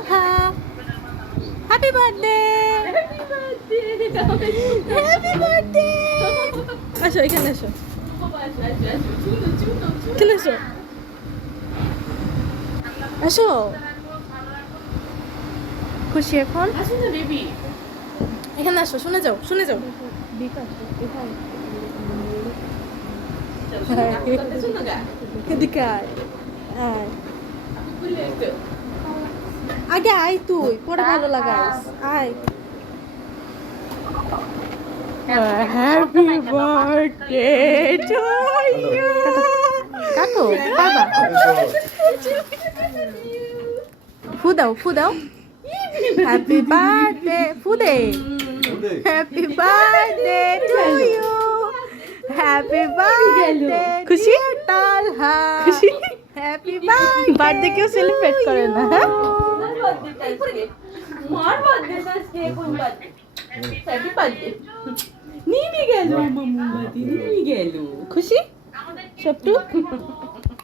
Talha. Happy birthday. Happy birthday. আসো এখানে এসো, এখানে এসো, আসো। খুশি এখন? এখানে আসো, শুনে যাও, শুনে যাও। এদিকে আয়, আয়। আগে আয় তুই, পরে ভালো লাগাইস। আয়। Happy birthday to you. কাটো বাবা, ফু দাও, ফু দাও। হ্যাপি বার্থডে, ফু দে। Happy birthday to you. Happy birthday খুশি তালহা। খুশি? Happy birthday. বার্থডে কেউ সেলিব্রেট করে না? মার বার্থডে আজকে কোন বার্থডে? Happy birthday. নিয়ে গেল মোমবাতি, নিয়ে গেল। খুশি সবটু?